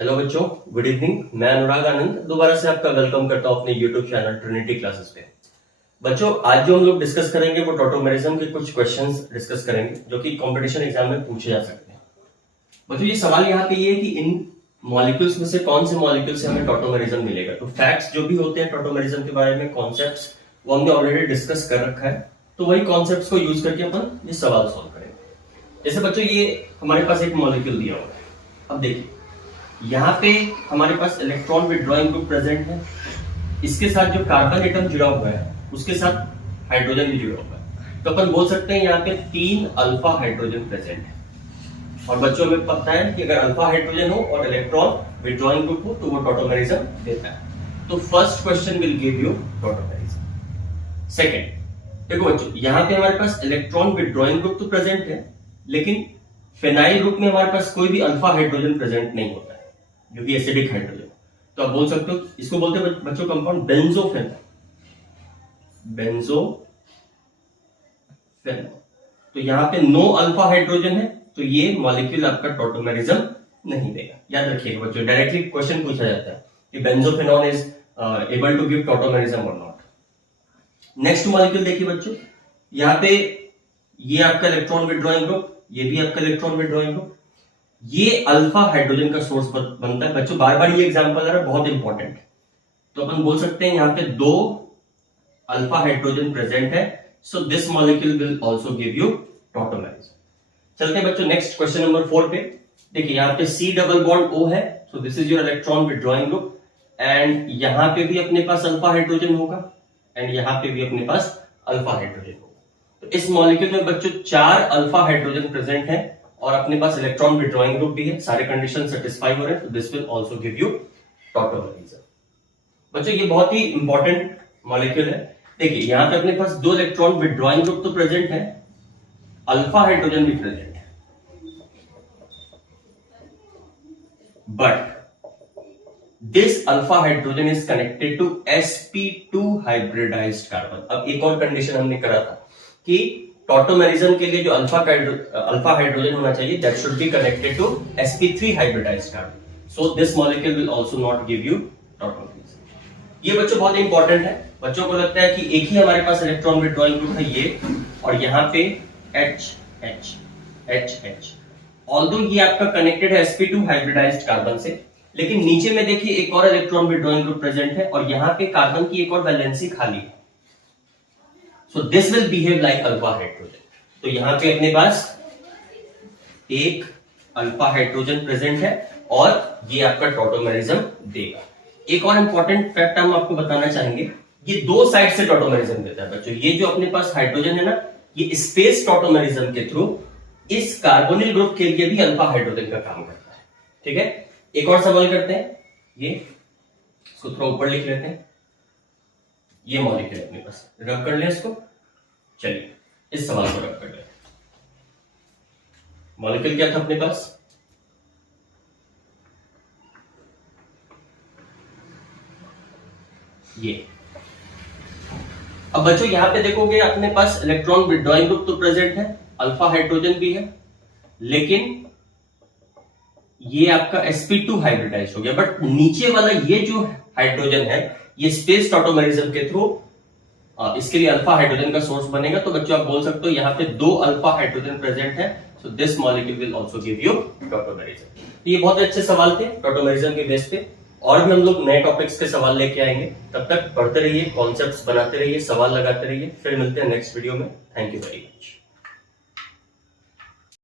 Hello बच्चों, good evening. मैं अनुराग आनंद दोबारा से आपका वेलकम करता हूं अपने यूट्यूब चैनल ट्रिनिटी क्लासेस पे। बच्चों, आज जो हम लोग डिस्कस करेंगे वो टॉटोमेरिज्म के कुछ क्वेश्चंस डिस्कस करेंगे जो कि कंपटीशन एग्जाम में पूछे जा सकते हैं। बच्चों, ये सवाल यहाँ पे ये है कि इन मॉलिक्यूल्स में से कौन से मॉलिक्यूल से हमें टॉटोमेरिज्म मिलेगा। तो फैक्ट्स जो भी होते हैं टॉटोमेरिज्म के बारे में, कॉन्सेप्ट्स, वो हमने ऑलरेडी डिस्कस कर रखा है। तो वही कॉन्सेप्ट्स को यूज करके अपन ये सवाल सॉल्व करेंगे। जैसे बच्चों, ये हमारे पास एक मॉलिक्यूल दिया हुआ है। अब देखिए, यहाँ पे हमारे पास इलेक्ट्रॉन विड्रॉइंग ग्रुप प्रेजेंट है। इसके साथ जो कार्बन एटम जुड़ा हुआ है उसके साथ हाइड्रोजन भी जुड़ा हुआ है। तो अपन बोल सकते हैं यहाँ पे 3 अल्फा हाइड्रोजन प्रेजेंट है। और बच्चों में पता है कि अगर अल्फा हाइड्रोजन हो और इलेक्ट्रॉन विड्रॉइंग ग्रुप हो तो वो टॉटोमेरिज्म देता है। तो first question will give you tautomerism. Second, देखो बच्चों, यहाँ पे हमारे पास इलेक्ट्रॉन विड्रॉइंग ग्रुप तो प्रेजेंट है, लेकिन फेनाइल ग्रुप में हमारे पास कोई भी अल्फा हाइड्रोजन प्रेजेंट नहीं होता है, जो कि एसिडिक हाइड्रोजन। तो आप बोल सकते हो इसको बोलते हैं बच्चों कंपाउंड बेंजोफेनॉल। बेंजोफेनॉल। तो यहाँ पे नो अल्फा हाइड्रोजन है, तो ये मॉलिक्यूल आपका टॉटोमेरिज्म नहीं देगा। याद रखिएगा बच्चों, डायरेक्टली क्वेश्चन पूछा जाता है कि benzophenol is able to give tautomerism और नॉट। नेक्स्ट मॉलिक्यूल देखिए बच्चों, यहाँ पे ये आपका इलेक्ट्रॉन विड्रॉइंग ग्रुप, ये भी आपका इलेक्ट्रॉन विड्रॉइंग ग्रुप, ये अल्फा हाइड्रोजन का सोर्स बनता है। बच्चों, बार बार ये एग्जांपल आ रहा है, बहुत इंपॉर्टेंट। तो अपन बोल सकते हैं यहाँ पे 2 अल्फा हाइड्रोजन प्रेजेंट है, सो this molecule will also give you tautomerism. चलते हैं बच्चों नेक्स्ट क्वेश्चन नंबर 4 पे। देखिए, यहाँ पे C डबल बॉन्ड O है, so this is your electron withdrawing group. And यहाँ पे भी अपने पास अल्फा हाइड्रोजन होगा, एंड यहाँ पे भी अपने पास अल्फा हाइड्रोजन होगा। तो इस मॉलिक्यूल में बच्चों 4 अल्फा हाइड्रोजन प्रेजेंट है और अपने पास इलेक्ट्रॉन विड्रॉइंग ग्रुप भी है। सारे कंडीशन सेटिस्फाई हो रहे हैं, तो this will also give you tautomerism. बच्चों, ये बहुत ही इंपॉर्टेंट मॉलिक्यूल है। देखिए, यहां पे अपने पास 2 इलेक्ट्रॉन विड्रॉइंग ग्रुप तो प्रेजेंट है, अल्फा हाइड्रोजन भी प्रेजेंट है, but this alpha hydrogen is connected to sp2 hybridised carbon. अब एक और कंडीशन हमने करा था कि टॉटोमेरिज्म के लिए जो अल्फा हाइड्रोजन होना चाहिए, that should be connected to sp3 hybridised carbon. So this molecule will also not give you tautomerism. ये बच्चों बहुत इंपॉर्टेंट है। बच्चों को लगता है कि एक ही हमारे पास इलेक्ट्रॉन विड्रॉइंग ग्रुप है ये, और यहाँ पे HH। ऑल्दो ये आपका कनेक्टेड है sp2 हाइब्रिडाइज्ड कार्बन से, लेकिन नीचे में देखिए एक और इलेक्ट्रॉन विड्रॉइंग ग्रुप प्रेजेंट है और यहाँ पे कार्बन की एक और वैलेंसी खाली है। So this will behave like alpha hydrogen. तो यहाँ पे अपने पास एक अल्फा हाइड्रोजन प्रेजेंट है और ये आपका टॉटोमेरिज्म देगा। एक और इंपॉर्टेंट फैक्ट हम आपको बताना चाहेंगे, ये 2 साइड से टॉटोमेरिज्म देता है बच्चों। ये जो अपने पास हाइड्रोजन है ना, ये स्पेस टॉटोमेरिज्म के थ्रू इस कार्बोनिल ग्रुप के लिए भी अल्फा हाइड्रोजन का काम करता है। ठीक है, एक और सवाल करते हैं। ये इसको थोड़ा ऊपर लिख लेते हैं। ये मॉलिक्यूल अपने पास रब कर ले इसको। चलिए इस सवाल को रब कर ले। मॉलिक्यूल क्या था अपने पास? ये। अब बच्चों, यहां पे देखोगे अपने पास इलेक्ट्रॉन विड्रॉइंग ग्रुप तो प्रेजेंट है, अल्फा हाइड्रोजन भी है, लेकिन ये आपका sp2 हाइब्रिडाइज हो गया। बट नीचे वाला ये जो हाइड्रोजन है, ये स्पेस टॉटोमेरिज्म के थ्रू इसके लिए अल्फा हाइड्रोजन का सोर्स बनेगा। तो बच्चों आप बोल सकते हो यहाँ पे 2 अल्फा हाइड्रोजन प्रेजेंट है, सो this molecule will also give you tautomerism. तो ये बहुत अच्छे सवाल थे टॉटोमेरिज्म के बेस पे, और भी हम लोग नए टॉपिक्स के सवाल लेके आएंगे। तब तक पढ़ते रहिए, कॉन्सेप्ट्स बनाते रहिए, सवाल लगाते रहिए। फिर मिलते हैं नेक्स्ट वीडियो में। Thank you very much.